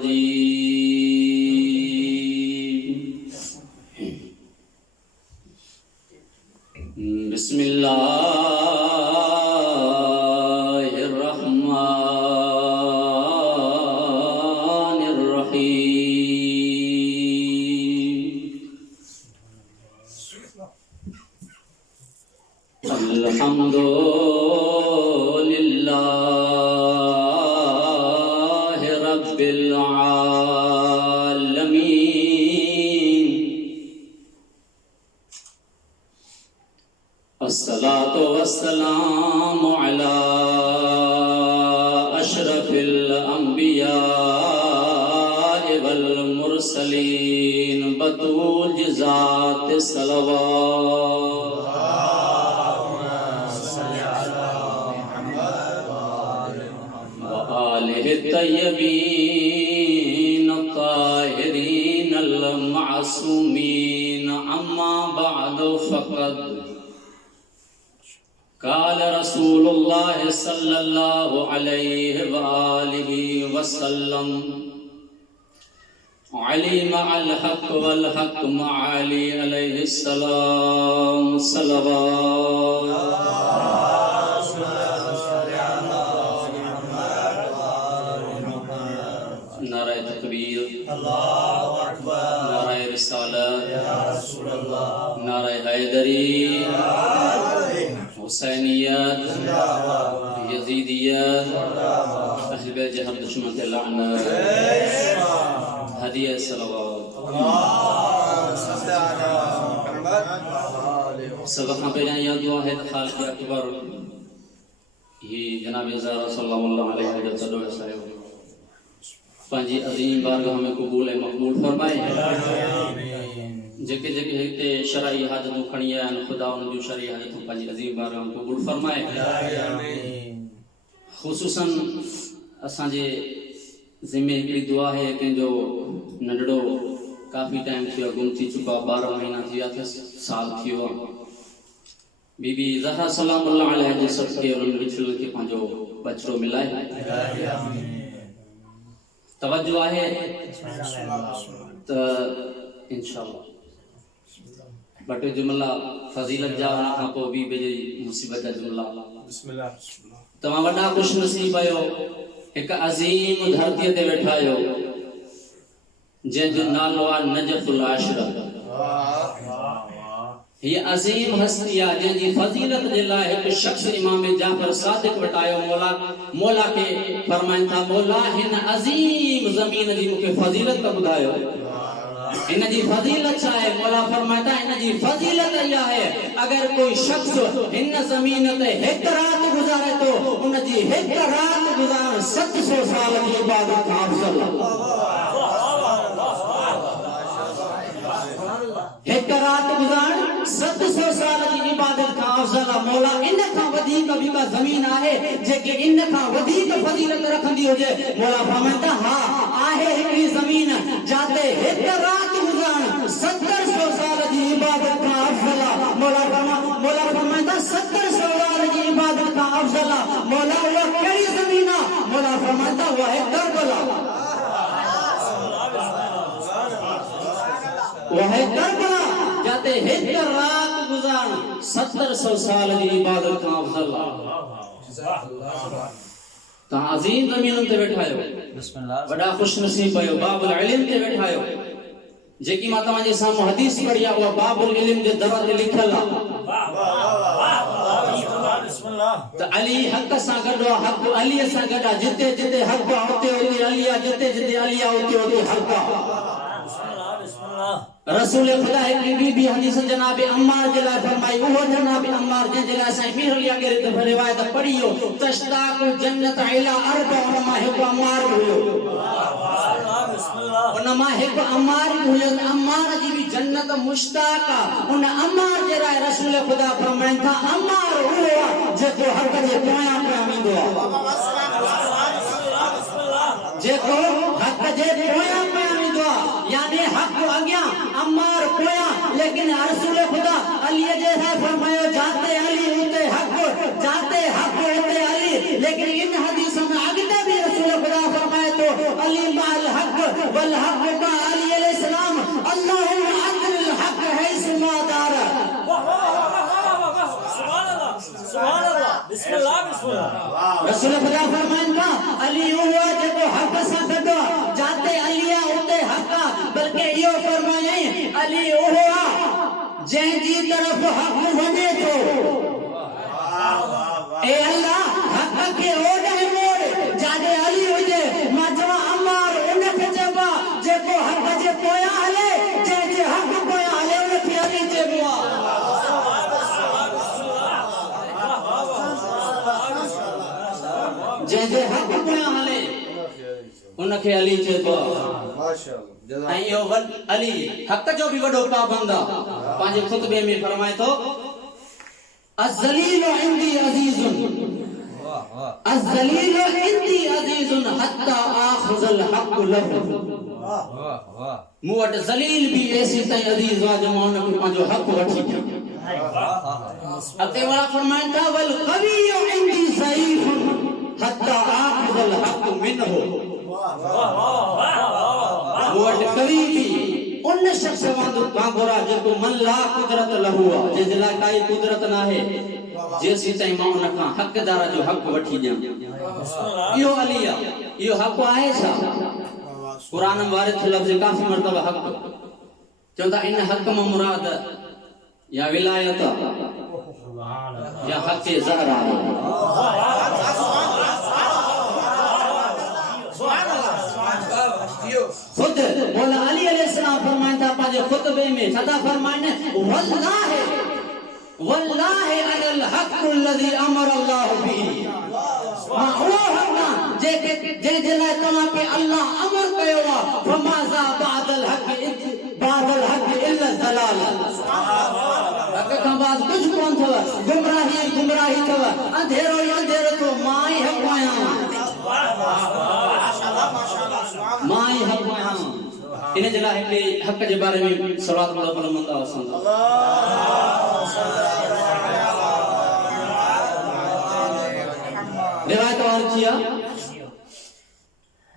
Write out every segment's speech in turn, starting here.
रजीम बिस्मिल्लाहिर्रहमानिर्रहीम अल्हम्दुलिल्लाहि रब्बिल आलमीन अस्सलातु वस्सलामु अला अशरफिल अंबिया वल मुरसलीन बतूल ज़ात सलवात व आलिहि तय्यबीन ताहिरीन अल मासूमीन अम्मा बअद फ़क़द काल रसूलुल्लाह सल्लल्लाहु अलैहि वआलिहि वसल्लम अली मअल हक़ वल हक़ मअली अलैहि सलाम सलवात नारे तकबीर अल्लाहु अकबर नारे रिसालत या रसूल अल्लाह नारे हैदरी हुसैनियत यजीदियत अहल बैत जहर दुश्मन के लानत हदिया सलवात सबका पहला यह दुआ है खालिक अकबर ये जनाब ज़ारा सल्लल्लाहु अलैहि वसल्लम पंजी अजीम बारगाह में कबूल है मकबूल फरमाए जेके जेके हिते शरई हाजतूं खणी आया आहिनि खुदा उन जूं शरई हाजतूं पंहिंजी अज़ीम बारगाह में क़बूल फरमाए ख़ुसूसन असांजे ज़िम्मे हिकिड़ी दुआ है कंहिंजो नंढड़ो काफ़ी टाइम थियो गुम थी चुका 12 महीना थी विया अथसि साल थियो बीबी ज़हरा सलामुल्लाह अलैहा जे सदके उन्हनि विछड़नि खे पंहिंजो बचड़ो मिलाए तवज्जो आहे त इंशाअल्लाह बटे जुमला फजीलत जा उन खां पोइ बी बेजे मुसीबत जा जुमला बिस्मिल्लाह तमाम वॾा खुश नसीब आयो एक अजीम धरती ते वेठा आयो जंहिंजो नालो आहे नजफुल आशिरा ये अजीम हस्ती आहे जंहिंजी फजीलत जे लाइ हिकु शख्स इमाम जाफर सादिक वटायो मौला के फरमाइनि था मौला हिन अजीम ज़मीन जी मूंखे फजीलत ॿुधायो इन जी फजीलत छा है मौला फरमाता इन जी फजीलत यह है अगर कोई शख्स इन जमीन ते एक रात गुजारे तो उन जी एक रात गुजार 700 साल की इबादत का अफजल एक रात गुजार 700 साल की इबादत का अफजल मौला इन का वधीक भी का जमीन आहे जेके इन का वधीक फजीलत रखंदी हुजे मौला फरमाता हां आहे हिकड़ी जमीन जाते एक रात गुजार 700 साल की इबादत का अफजल मौला फरमाता 700 साल की इबादत का अफजल मौला वो केड़ी जमीन मौला फरमाता वो है करबला वो है करबला जाते एक रात गुजार 700 साल की इबादत का अफजल ता अजीम जमीन ते बैठा आयो बिस्मिल्लाह वडा खुश नसीब आयो बाबुल इल्म ते बैठा आयो जेकी मां तवा जे सामने हदीस पढ़ी आ वो बाबुल इल्म जे दर ते लिखल आ वाह वाह बिस्मिल्लाह त अली हक सा गडो हक अली सा गडा जिते जिते हक होते होते अली जिते जिते अली होते होते हक रसूल खुदा है बीबी हदीस जनाब अम्मार जे ला फरमाई वो जनाब अम्मार जे ला साईं मीर लिया के रिवायत पढ़ियो तशताक जन्नत इला अरबा उनमा है को अम्मार हुयो बिस्मिल्लाह उनमा है को अम्मार हुयो अम्मार जी भी जन्नत मुश्ताक उन अम्मार जे ला रसूल खुदा फरमाइन था अम्मार हुयो जेको हक जे पोया पोया मिंदो जेको हक जे पोया पोया मिंदो यानी हक अग्या अम्मार पोया लेकिन रसूल खुदा अली जे है फरमायो जाते अली उते हक जाते हक उते अली लेकिन इन हदीस में आगे भी रसूल खुदा फरमाए तो अली माल हक वल हक का अली अलैहिस्सलाम अल्लाहुम्मा अदरिल हक हैसु मा दारा। सुभान अल्लाह बिस्मिल्लाह बिस्मिल्लाह। रसूल खुदा फरमाइन था अली हुआ जेको हक सां गडो जाते अलिया उते हक बल्कि यो फरमाए अली हुआ जंहिंजी तरफ हक वञे थो। ए अल्लाह हक खे ओॾे मोड़ जाॾे अली हुजे। मां चवां अमार उनखे चइबो आहे जेको हक जे पोयां हले, जंहिंजे हक पोयां हले उनखे अली चइबो आहे। जंहिंजे हक पोयां हले उनखे अली चइबो आहे। माशाअल्लाह। ऐं इहो अली हक जो भी वॾो पाबंद आहे। पंहिंजे खुतबे में फरमाए थो अज़लील इंदी अज़ीज़ुन अज़लील इंदी अज़ीज़ुन हत्ता आख़ुज़ल हक़ लहु। मूं वटि ज़लील भी ऐसी ताईं अज़ीज़ आहे जो मां उनखे पंहिंजो हक़ वठी ॾियां। अॻिते वारा फरमाइनि था वल क़विय्यु इंदी ज़ईफ़ुन हत्ता आख़ुज़ल हक़ मिन्हु। मूं वटि कवी भी उन शख्स वांगुरु आहे जेको मन ला कुदरत लहू आहे, जंहिंजे लाइ काई कुदरत न आहे, जेसीं ताईं मां उन खां हक़दार जो हक़ वठी ॾियां। इहो अली आहे। इहो हक़ आहे छा? क़ुरान में वारिद थियल लफ़्ज़ काफ़ी मरतबा हक़ चवंदा इन हक़ मां मुराद या विलायत या हक़ ज़हरा आहे। खुद मौला अली अलैहिस्सलाम फरमाइनि था पंहिंजे खुतबे में सदा फरमाइनि वल्लाहि वल्लाहि अनल हक़्क़ु लज़ी अमर अल्लाह बिही। मां उहो हक़ जंहिंजे लाइ तव्हांखे अल्लाह अमर कयो आहे फमाज़ा बादल हक़ इल्ला ज़लाल। हक़ खां बाद कुझु कोन अथव, गुमराही गुमराही अथव, अंधेरो ई अंधेरो अथव। मां ई हक़ आहियां, मां ई हक़ आहियां। इन जे लाइ हिकिड़े हक़ जे बारे में सवाल पढ़ो पर मंदा असां रिवायत और किया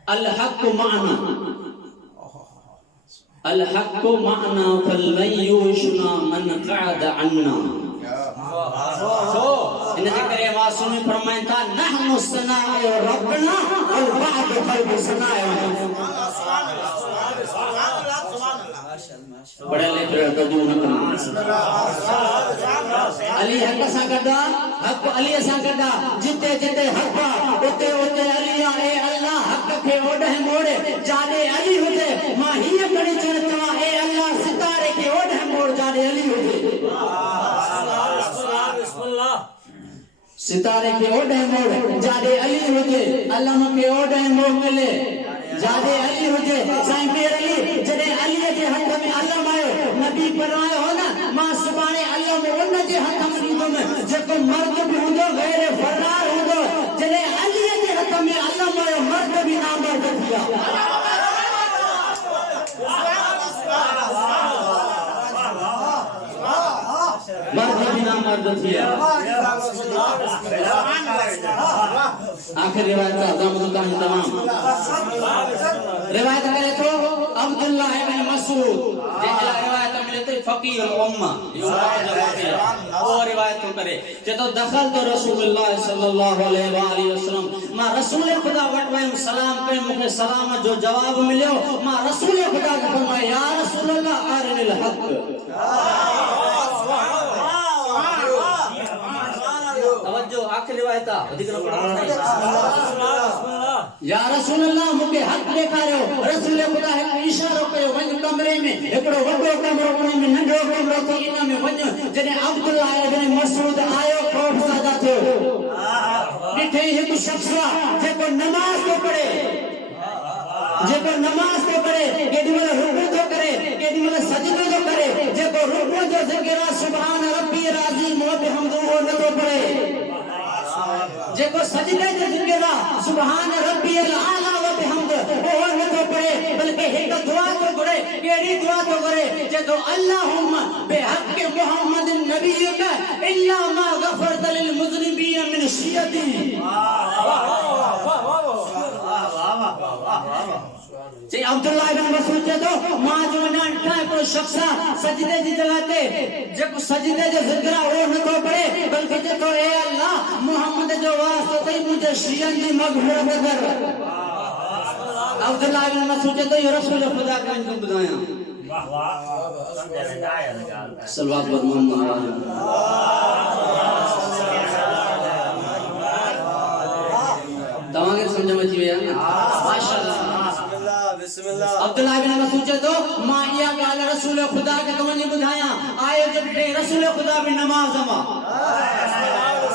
अल हक़ माना फलन युशना मन क़अद अन्ना। इन जे करे मासूमी फरमाइनि था नहनु सनाए रब्बना वल बाद ख़ल्क़ सनाए। बड़े लेकर तजू न करो। अली हक़ सां गॾु हक़ अली सां गॾु जिते जिते हक़ उते उते अली आहे। अल्लाह हक़ खे ओॾे मोड़े जाॾे अली हुजे। मां हीअं करे चवां ए अल्लाह सितारे खे ओॾे मोड़ जाॾे अली हुजे। सितारे के ओॾे मोड़ जाॾे अली हुजे। अल्लाह खे ओॾे मोड़ मिले जाॾे अली हुजे। साईं पीर अली जॾहिं अलीअ जे हथ में अलम आयो नबी फरमायो हो न मां सुभाणे अलम उन जे हथ में ॾींदुमि जेको मर्द बि हूंदो गैर फरार हूंदो। जॾहिं अलीअ जे हथ में अलम आयो मर्द बि नामर्द थी विया। मर्द भी नामर्द थी विया। आखिर रिवायत का जमदुकान तमाम रिवायत करे तो अब्दुल्लाह इब्न मसूद जंहिंजे लाइ रिवायत मिले थी फ़क़ीह उम्मा। वो रिवायत तो करे तो दखल तो रसूलुल्लाह सल्लल्लाहु अलैहि वसल्लम मां रसूल खुदा वटि वयुमि सलाम कयो। मूंखे सलाम जो जवाब मिलियो। मां रसूल खुदा खे फरमायो या रसूलल्लाह अरिनिल हक़। तवज्जो आखिरी रिवायत वधीक न पढ़ो। या रसूल अल्लाह मूंखे हक़ ॾेखारियो। रसूल खुदा हिकु इशारो कयो वञ कमरे में हिकिड़ो वॾो कमरो उन में नंढो कमरो थी इन में वञ। जॾहिं अब्दुल्लाह इब्न मसूद आयो खौफ़ ज़दा थियो। ॾिठे हिकु शख़्स जेको नमाज़ थो पढ़े केॾीमहिल रुकू थो करे केॾीमहिल सजदो थो करे। जेको रुकू जो ज़िक्र आहे सुभान रब्बियल अज़ीम व बिहम्दिही नथो पढ़े। जेको सजदे जो ज़िक्र आहे सुभान रब्बियल आला व बिहम्दिही वो नथो पढ़े बल्कि हिकु दुआ थो करे। कहिड़ी दुआ थो करे? चए अल्लाहुम्मा बिहक़्क़ि मुहम्मदिन नबिय्यिक इल्ला मा गफ़रत लिल मुज़निबीन मिन शियती। जे अब्दुल्लाह इब्न मसूद जे तो मां जो वञण ठाहे को शख्स सजदे जी जगह ते जेको सजदे जो ज़िक्र ओ न तो पढ़े बल्कि जे तो ए अल्लाह मोहम्मद जो वास्तो तई मुझे शियन जी मगफिरत कर। अब्दुल्लाह इब्न मसूद जे तो ये रसूल खुदा का इनको बुधाया वाह वाह सल्लल्लाहु अलैहि मोहम्मद तवांगे समझ में अची विया न माशाअल्लाह बिस्मिल्लाह अब्दुल्लाह इब्न मसूद जे तो मां इया गाल रसूल खुदा के तो वनी बुधाया आए जडे रसूल खुदा भी नमाज मा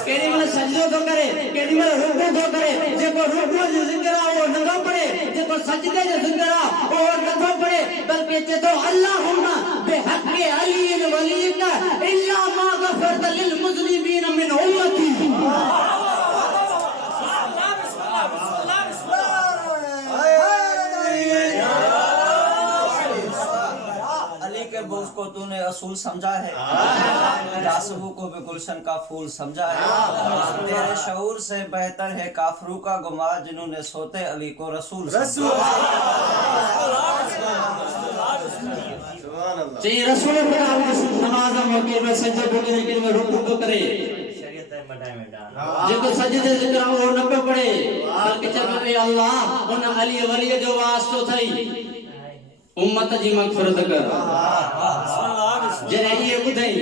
केडी मन सजदो तो करे केडी मन रुकू तो करे जेको रुकू जो जिक्र ओ न पड़े जेको सजदे जो जिक्र ओ न पड़े बल्कि जे तो अल्लाहुम्मा बिहक़ अली वलीक इल्ला मा गफरत लिल मुज़निबीन मिन उम्मती। बोझ को तूने असूल समझा है, जासूबों को भी गुलशन का फूल समझा है। तेरे शऊर से बेहतर है काफरू का गुमा जिन्होंने सोते अली को रसूल जी रसूल नमाज में में सजदे में रुकू तो करे जेको सजदे जिक्र हो न पे पड़े बल्कि जब अल्लाह उन अली वली जो वास्तो थई उम्मत जी मगफिरत कर। जने ये बुधाई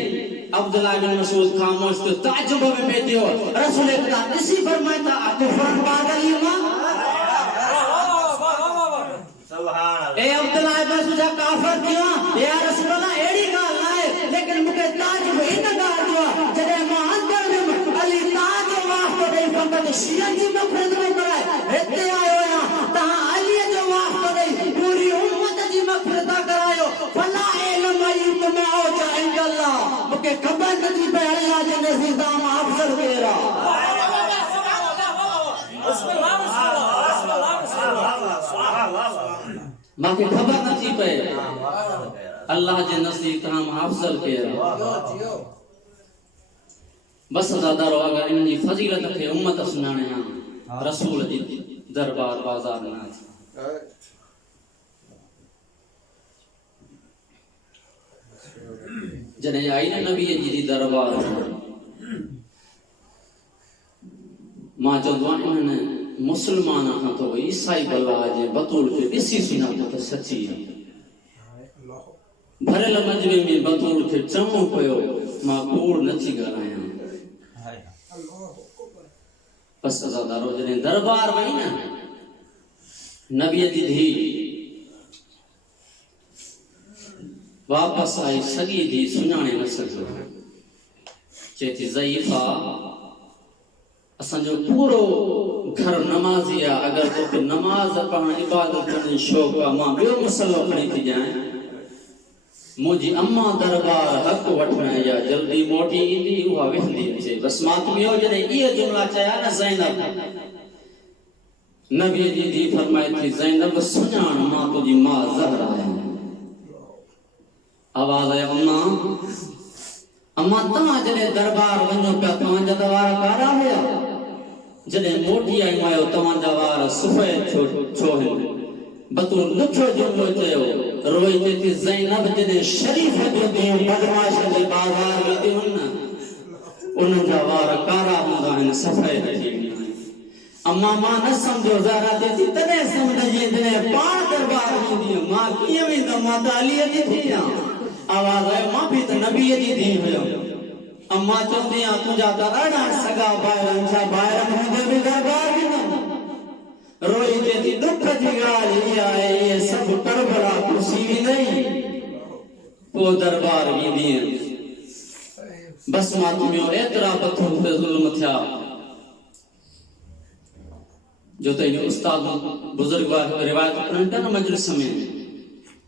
अब्दुल्लाह इब्न मसूद खामोश तो ताज्जुब में बैठो रसूल खुदा इसी फरमाता कुफरन बाद अलीमा सुभान अल्लाह ए अब्दुल्लाह इब्न मसूद काफिर क्यों या रसूल अल्लाह एड़ी गाल ना है लेकिन मुके ताज्जुब इन गाल जो जने मां अंदर में अली ताज वास्ते दे फकत शिया जी मगफिरत में कराए हेते आयो या ता अली जो वास्ते दे पूरी उम्मत जी मगफिरत करायो फला इल्म युतमाओ जाइन अल्लाह मुके खबर नथी पे अल्लाह जे नज़ीदाम अफसर वेरा माके खबर नथी पे अल्लाह जे नज़ीदाम अफसर वेरा बस ज़ादारो अगर इनजी फजीलत के उम्मत सुनाने रसूल जी दरबार बाजार ना जने आई ना नबी जी दरबार मां चंदवा इन्हने मुसलमान खां तो ईसाई बल्ला जे बतूल के इसी सुना तो सच्ची भरल मजबे में बतूल के चमो पयो मां कूड़ नथी गलाया बस ज़ादारो जने दरबार वई ना नबी जी धी वापस आई सगी दी सुनाने न सको चेती ज़ईफा असन जो पूरो घर नमाज़ी आ अगर तो नमाज पढ़न इबादत करने शौक आ मां बियो मुसल्लो खणी थी जाए मुजी अम्मा दरबार हक वठण या जल्दी मोटी इंदी हुआ वेंदी छे बस मां तुमियो जने ये जुमला चया न ज़ैनब नबी जी दी फरमाई थी ज़ैनब सुनान मां तुजी मां ज़हरा है आवाज है अम्मा अम्मा ता जने दरबार वनो पे ता जदवार कारा होया जने मोटी आई मायो ता जवार सफेद छो है बतूल लखो जुमलो चयो रोई थी ज़ैनब जने शरीफ जो दी बदमाश के बाजार में दी उन जवार कारा हुंदा है सफेद थी अम्मा मां न समझो जरा देती तने समझ जे जने पार दरबार में दी मां किए में द मां ताली थी या आवाज है मां भी तो नबी जी दी हुयो अम्मा चंदी आ तुजा ता अड़ा सगा बायरन सा बायरन हुंदे भी दरबार भी न रोई देती दुख जी गाल ही आए ये सब करबला खुशी भी नहीं वो दरबार भी दिए बस मां तुमियो एतरा पत्थर पे जुल्म थिया जो तैने उस्ताद बुजुर्ग रिवायत पढ़न था न मजलिस में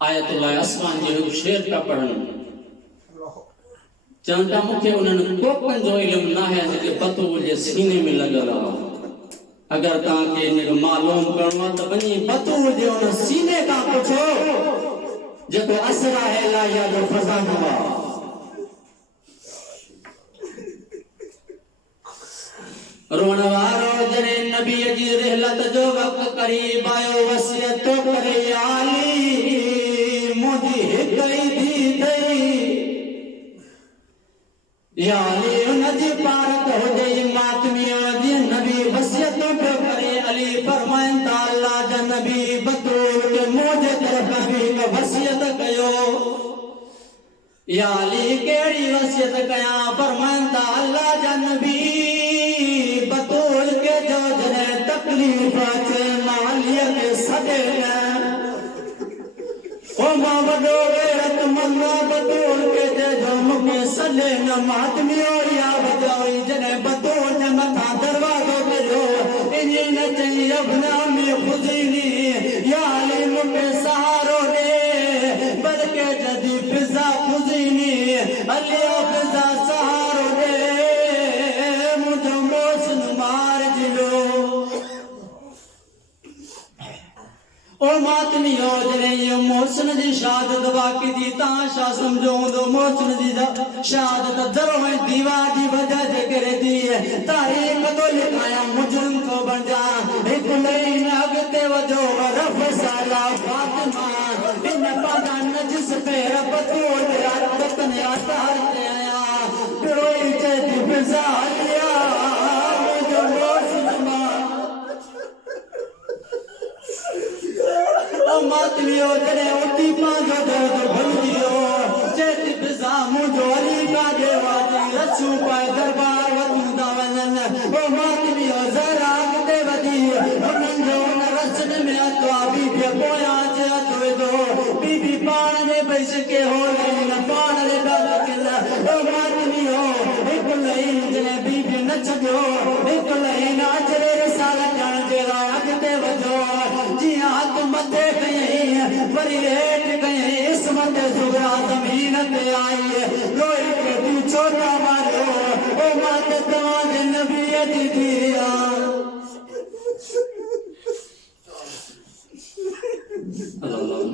आयतुल्लाह अस्मान जो शेर का पढ़न चंदा मुखे उन्हनि कोकन जो इल्म ना है जे बतूल जे सीने में लगल अगर ता के ने मालूम करनो त बनी बतूल जे उन सीने का पुछो जेको असरा है ला या जो फजाना हुआ रोण वारो जने नबी जी रहलत जो वक्त करीब आयो वसियत तो करे आली मुझी गई दी दई याली नदी पारत हो गई मातमियों दी नबी वसियत तो करे अली फरमाइंदा अल्लाह जा नबी बतूल के मुझे तरफ नबी का वसियत कयो याली केड़ी वसियत कया फरमाइंदा अल्लाह जा नबी बतूल के जो जने तकलीफ चे मालिया के सदे ओ मां बडो गैरत मन्ना बतूल के दे जो मुके सले न मातमियो या बजाई जने बतूल ने मथा दरवाजो करो इनी न चाहिए अपना में खुदीनी या अली मुके सहारो दे बल्कि जदी फिजा खुदीनी अली फिजा सहारो दे मुझे मोसन मार दिलो ओ मातमियो जने ये मोसन जी शहादत वाकी दी ताशा समझो दो मोसन जी शहादत दरो है दीवा दी वजह जे करे दी है तारीख तो लिखाया मुजरम को बन जा एक लाइन अगते वजो रफ साला फातिमा इन पादा नजिस पे रब तो रात ने अतार ते आया रोई जे दी फिजा लिया मुझे मोसन मातमियो जने उठी पांजो दर्द भल दियो चेती फिजा मुझो अली का देवानी रचू पाए दरबार वतूंदा वनन ओ मातमियो जरा दे वदी उनन जो न रचन में अतवा बीबी पोया जे अतवे दो बीबी पाण ने बैस के हो न पाण ने डाल के ओ मातमियो एक लाइन जने बीबी न छजो एक लाइन अजरे रसाल जान जे रागते वजो जी हाथ मथे परिलेट गए इसमत सुगरा जमीन पे आई रोई के पूछो ना मारो ओ मत तवाज नबी दिया अल्लाह